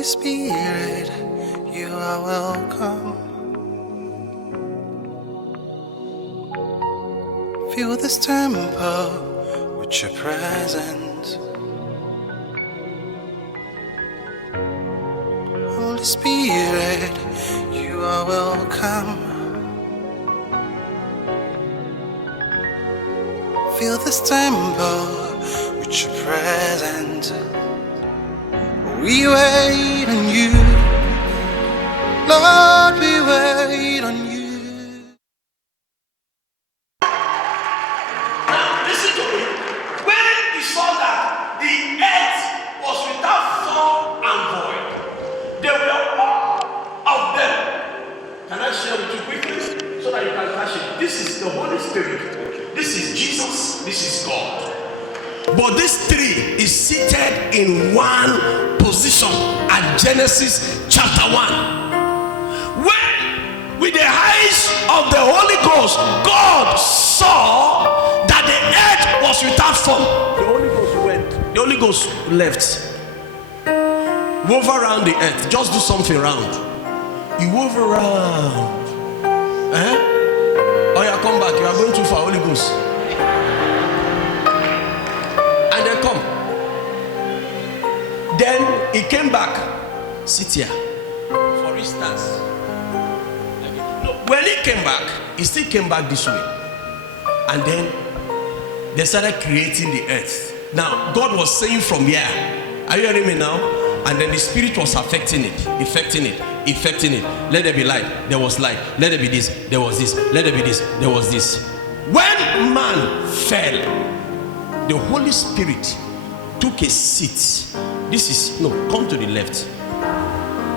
Holy Spirit, you are welcome. Fill this temple with your presence. Holy Spirit, you are welcome. Fill this temple with your presence. We wait on you, Lord, we wait on you. Now listen to me. When he saw that the earth was without form and void, there were all of them. Can I share with you quickly so that you can catch it? This is the Holy Spirit. This is Jesus. This is God. But this three is seated in one position at Genesis chapter 1. When with the eyes of the Holy Ghost, God saw that the earth was without form. The Holy Ghost went. The Holy Ghost left. Wove around the earth. Just do something round. He wove around. Oh yeah, come back. You are going too far, Holy Ghost. And then come. Then he came back. Sit here. For instance. No, when he came back, he still came back this way. And then they started creating the earth. Now, God was saying from here. Are you hearing me now? And then the Spirit was affecting it. Let there be light. There was light. Let there be this. There was this. Let there be this. There was this. When man fell, the Holy Spirit took a seat. Come to the left.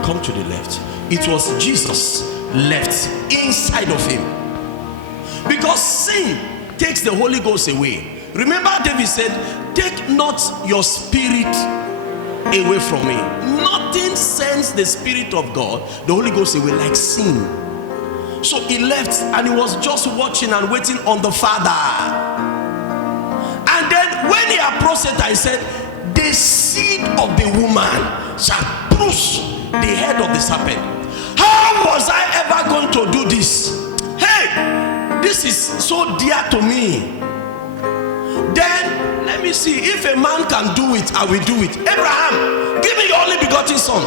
Come to the left. It was Jesus left inside of him. Because sin takes the Holy Ghost away. Remember David said, take not your spirit away from me. Nothing sends the Spirit of God, the Holy Ghost, away like sin. So he left and he was just watching and waiting on the Father. And then when he approached it, I said, the seed of the woman shall bruise the head of the serpent. How was I ever going to do this? Hey, this is so dear to me. Then let me see, if a man can do it, I will do it. Abraham, give me your only begotten son.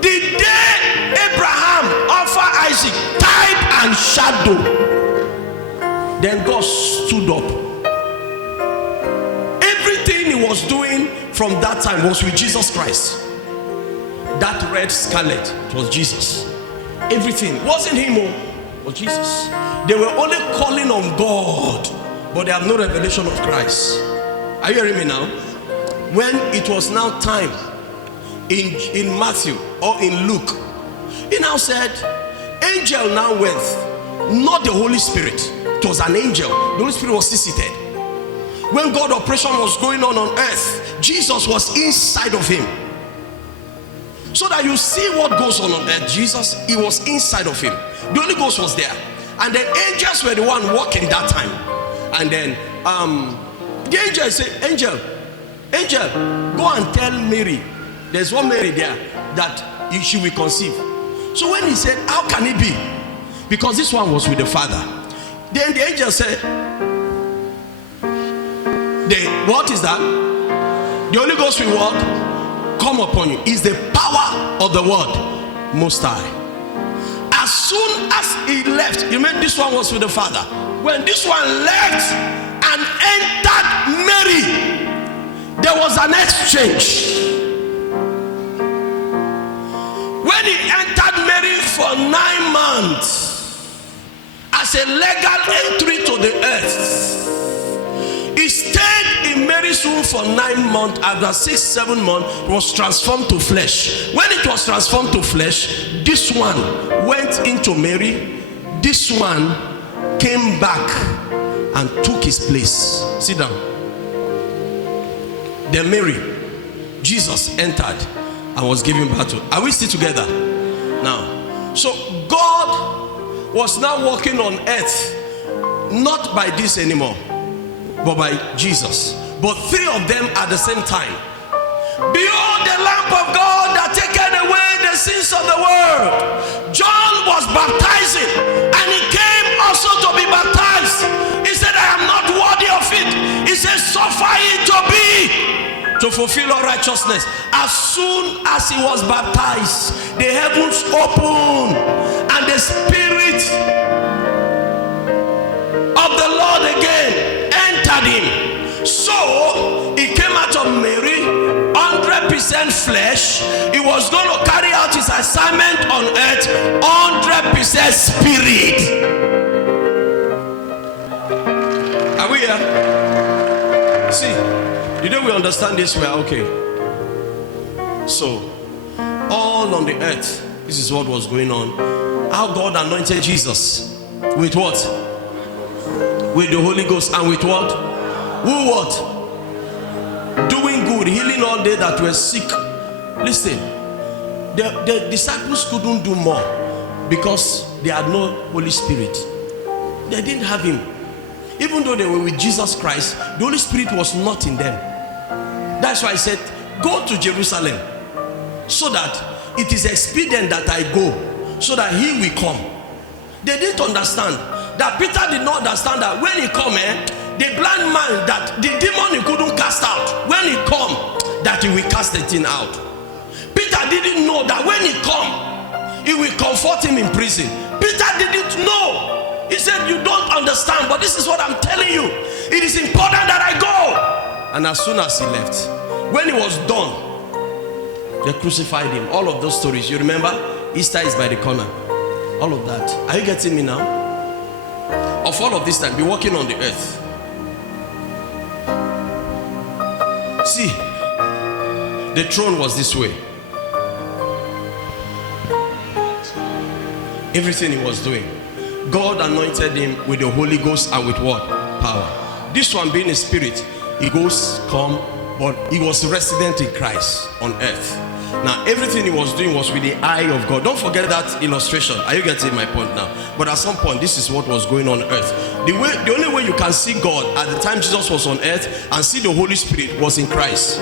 The day Abraham offered Isaac, type and shadow, then God stood up. Everything he was doing from that time was with Jesus Christ. That red scarlet, it was Jesus. Everything wasn't him, it was Jesus. They were only calling on God, but they have no revelation of Christ. Are you hearing me now? When it was now time in Matthew or in Luke, he now said, angel now went, not the Holy Spirit. It was an angel. The Holy Spirit was seated. When God's operation was going on earth, Jesus was inside of him. So that you see what goes on earth, Jesus, he was inside of him. The Holy Ghost was there. And the angels were the one walking that time. And then the angel said, angel, go and tell Mary, there's one Mary there, that she will conceive. So when he said, how can it be? Because this one was with the Father. Then the angel said, what is that? The Holy Ghost will walk, come upon you. Is the power of the word Most High. As soon as he left, you mean this one was with the Father. When this one left and entered Mary, there was an exchange. When he entered Mary for 9 months as a legal entry to the earth, he stayed in Mary's womb for 9 months. After 6-7 months, it was transformed to flesh. When it was transformed to flesh, this one went into Mary. This one came back and took his place. Sit down. Then Mary, Jesus entered and was given birth to. Are we still together? Now, so God was now walking on earth, not by this anymore, but by Jesus. But 3 of them at the same time. Behold the Lamb of God that taketh away fulfill all righteousness. As soon as he was baptized, the heavens opened and the Spirit of the Lord again entered him. So he came out of Mary, 100% flesh. He was going to carry out his assignment on earth, 100% spirit. Are we here? See, the day we understand this, we are okay. So, all on the earth, this is what was going on. How God anointed Jesus with what? With the Holy Ghost, and with what? Who what? Doing good, healing all they that were sick. Listen, the disciples couldn't do more because they had no Holy Spirit. They didn't have him. Even though they were with Jesus Christ, the Holy Spirit was not in them. That's why I said, go to Jerusalem, so that it is expedient that I go, so that he will come. They didn't understand that. Peter did not understand that when he come, the blind man, that the demon he couldn't cast out, when he come, that he will cast the thing out. Peter didn't know that when he come, he will comfort him in prison. Peter didn't know. He said, you don't understand, but this is what I'm telling you. It is important that I go. And as soon as he left, when he was done, they crucified him. All of those stories, you remember? Easter is by the corner. All of that. Are you getting me now? Of all of this time, be walking on the earth. See, the throne was this way. Everything he was doing, God anointed him with the Holy Ghost and with what? Power. This one being a spirit, he goes, come, but he was resident in Christ on earth. Now everything he was doing was with the eye of God. Don't forget that illustration. Are you getting my point now? But at some point, this is what was going on earth. The only way you can see God at the time Jesus was on earth and see the Holy Spirit was in Christ.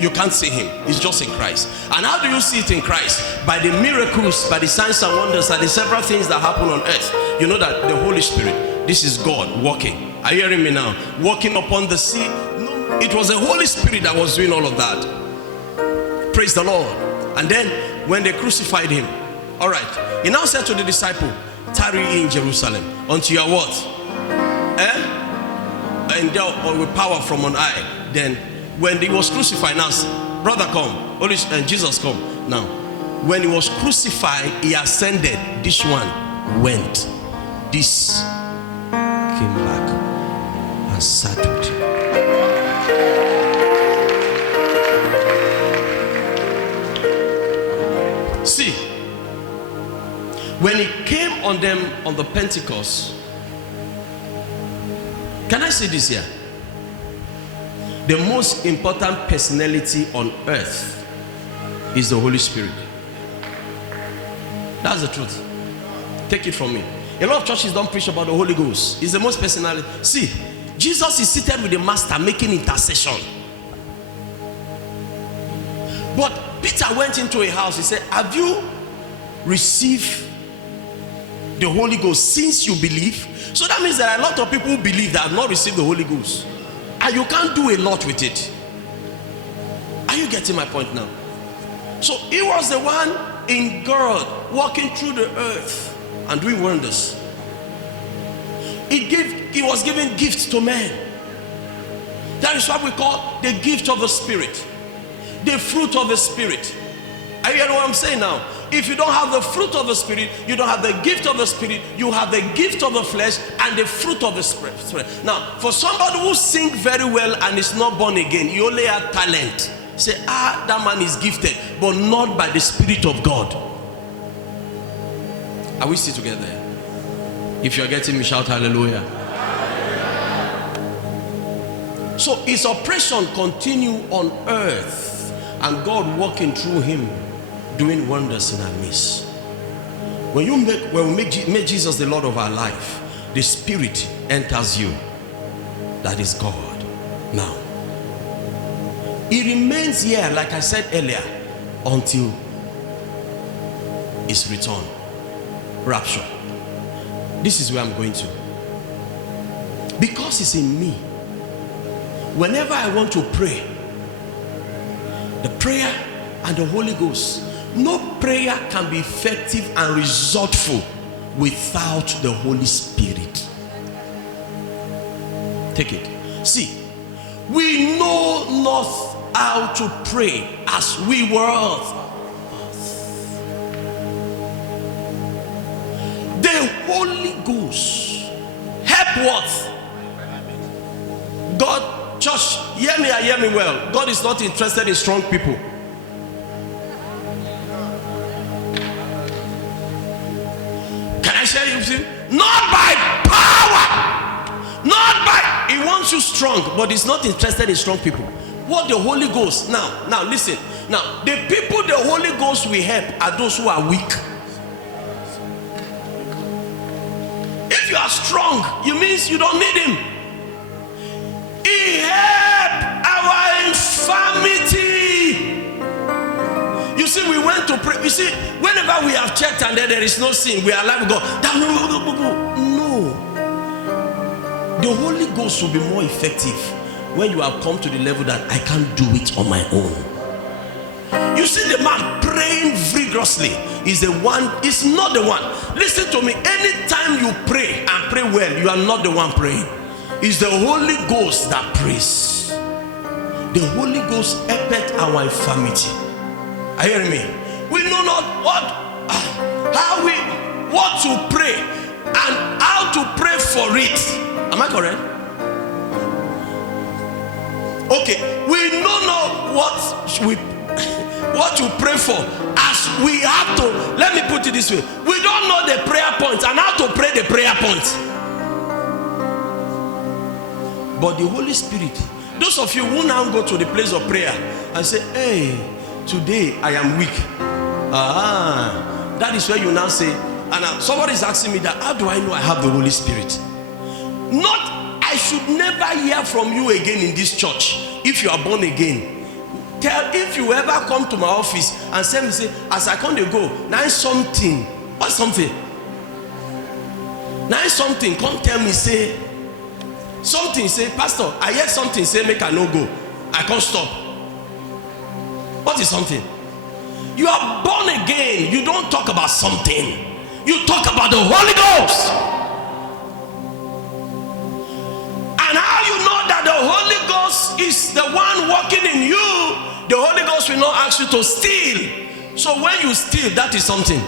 You can't see him. It's just in Christ. And how do you see it in Christ? By the miracles, by the signs and wonders, and the several things that happen on earth. You know that the Holy Spirit, this is God walking. Are you hearing me now? Walking upon the sea. No, it was the Holy Spirit that was doing all of that. Praise the Lord. And then when they crucified him, all right, he now said to the disciple, tarry in Jerusalem until you are what? Endowed with power from on high. Then when he was crucified, now brother come, Jesus come. Now when he was crucified, he ascended. This one went. This came back and sat with him. See, when he came on them on the Pentecost, can I say this here? The most important personality on earth is the Holy Spirit. That's the truth. Take it from me. A lot of churches don't preach about the Holy Ghost. It's the most personality. See, Jesus is seated with the Master making intercession. But Peter went into a house. He said, have you received the Holy Ghost since you believe? So that means there are a lot of people who believe that have not received the Holy Ghost. And you can't do a lot with it. Are you getting my point now? So he was the one in God walking through the earth and doing wonders. He was giving gifts to men. That is what we call the gift of the Spirit. The fruit of the Spirit. Are you hearing what I'm saying now? If you don't have the fruit of the Spirit, you don't have the gift of the Spirit, you have the gift of the flesh and the fruit of the Spirit. Now, for somebody who sings very well and is not born again, you only have talent. Say, that man is gifted, but not by the Spirit of God. Are we still together? If you're getting me, shout hallelujah. So his operation continue on earth and God walking through him, doing wonders in our midst. When we make Jesus the Lord of our life, the Spirit enters you. That is God. Now, he remains here, like I said earlier, until his return, rapture. This is where I'm going to. Because it's in me. whenever I want to pray, the prayer and the Holy Ghost, no prayer can be effective and resultful without the Holy Spirit. Take it. See, we know not how to pray as we were earth. The Holy Ghost help what? God, church, hear me well. God is not interested in strong people. Can I share you with you? Not by power, not by, he wants you strong, but he's not interested in strong people. What the Holy Ghost, now listen, now the people the Holy Ghost will help are those who are weak. If you are strong, you means you don't need him. He help our infirmity. You see, we went to pray. You see, whenever we have checked and there is no sin, we are alive with God. No. The Holy Ghost will be more effective when you have come to the level that I can't do it on my own. You see, the man praying vigorously is the one, is not the one. Listen to me, anytime you pray and pray well, you are not the one praying. It's the Holy Ghost that prays. The Holy Ghost helpeth our infirmity. Are you hearing me? We know not what to pray and how to pray for it. Am I correct? Okay, we know not what to pray for, as we have to. Let me put it this way: we don't know the prayer points and how to pray the prayer points. But the Holy Spirit, those of you who now go to the place of prayer and say, hey, today I am weak. That is where you now say, and somebody is asking me that, how do I know I have the Holy Spirit? Not, I should never hear from you again in this church if you are born again. If you ever come to my office and say, as I come to go, now something, what something? Now something, come tell me, say, something, say, Pastor, I hear something, say, make I no go. I can't stop. What is something? You are born again. You don't talk about something. You talk about the Holy Ghost. And how you know that the Holy Ghost is the one working in you? The Holy Ghost will not ask you to steal. So when you steal, that is something.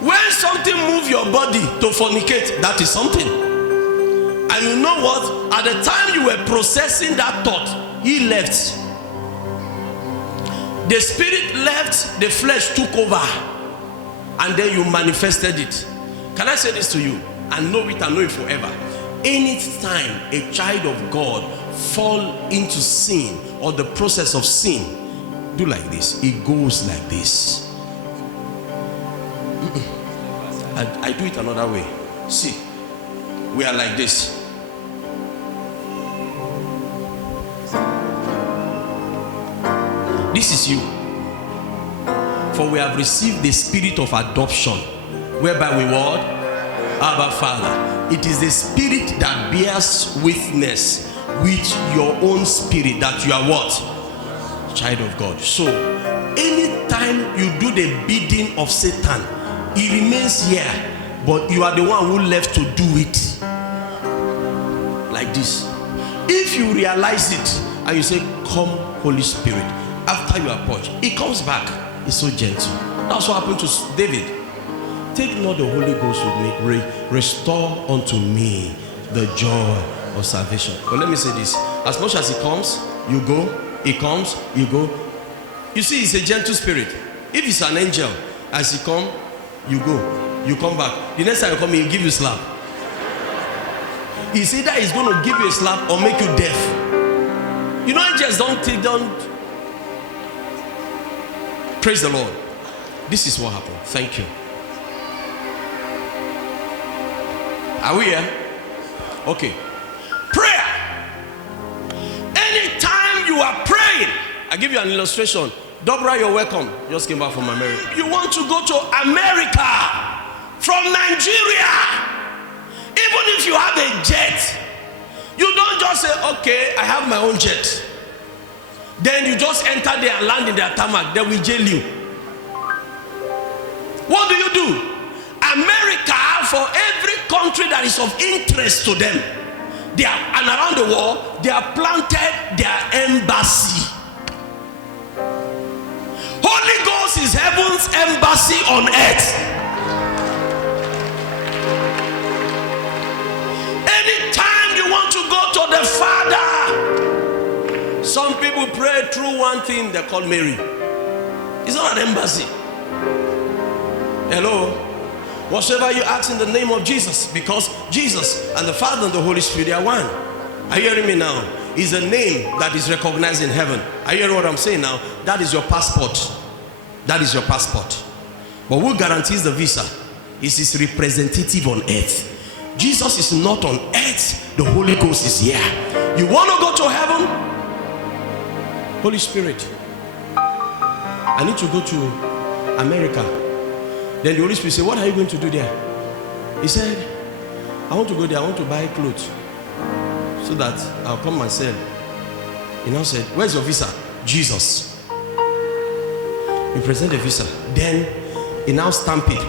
When something moves your body to fornicate, that is something. And you know what? At the time you were processing that thought, he left. The spirit left, the flesh took over, and then you manifested it. Can I say this to you? And know it and know it forever. Anytime a child of God fall into sin or the process of sin, do like this. It goes like this. I do it another way. See, we are like this. This is you. For we have received the spirit of adoption, whereby we what? Abba Father. It is the spirit that bears witness with your own spirit that you are what? Child of God. So, anytime you do the bidding of Satan, he remains here, but you are the one who left to do it. Like this. If you realize it and you say, come Holy Spirit, after you are purged, he comes back. He's so gentle. That's what happened to David. Take not the Holy Ghost with me. Restore unto me the joy of salvation. But let me say this. As much as he comes, you go. He comes, you go. You see, he's a gentle spirit. If he's an angel, as he comes, you go. You come back. The next time you come, he'll give you a slap. He said that he's going to give you a slap or make you deaf. You know, angels don't. Praise the Lord. This is what happened. Thank you. Are we here? Okay. Prayer. Anytime you are praying, I give you an illustration. Dobra, you're welcome. Just came back from America. You want to go to America from Nigeria. Even if you have a jet, You don't just say, okay, I have my own jet. Then you just enter there and land in their tarmac. They will jail you. What do you do? America, for every country that is of interest to them, they are, and around the world, they have planted their embassy. Holy Ghost is heaven's embassy on earth. Anytime you want to go to the Father, some people pray through one thing they call Mary. It's not an embassy. Hello? Whatsoever you ask in the name of Jesus, because Jesus and the Father and the Holy Spirit are one. Are you hearing me now? Is a name that is recognized in heaven. Are you hearing what I'm saying now? That is your passport. That is your passport. But who guarantees the visa? Is his representative on earth. Jesus is not on earth. The Holy Ghost is here. You want to go to heaven? Holy Spirit, I need to go to America. Then the Holy Spirit said, what are you going to do there? He said, I want to go there. I want to buy clothes so that I'll come myself. He now said, where's your visa? Jesus. You present the visa. Then he now stamp it.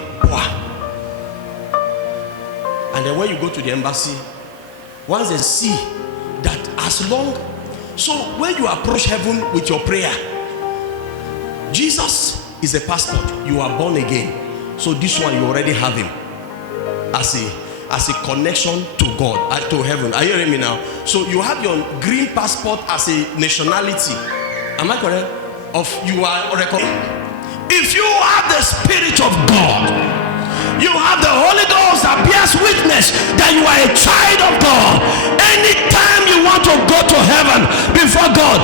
And then when you go to the embassy, once they see that as long, so when you approach heaven with your prayer, Jesus is a passport. You are born again. So this one you already have him as a connection to God, to heaven. Are you hearing me now? So you have your green passport as a nationality. Am I correct? Of you are recognized. If you have the Spirit of God, you have the Holy Ghost that bears witness that you are a child of God. Anytime you want to go to heaven before God,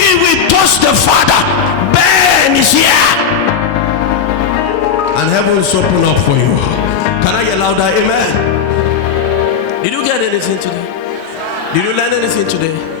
it will touch the Father. Ben is here. And heaven is open up for you. Can I yell louder? Amen. Did you get anything today? Did you learn anything today?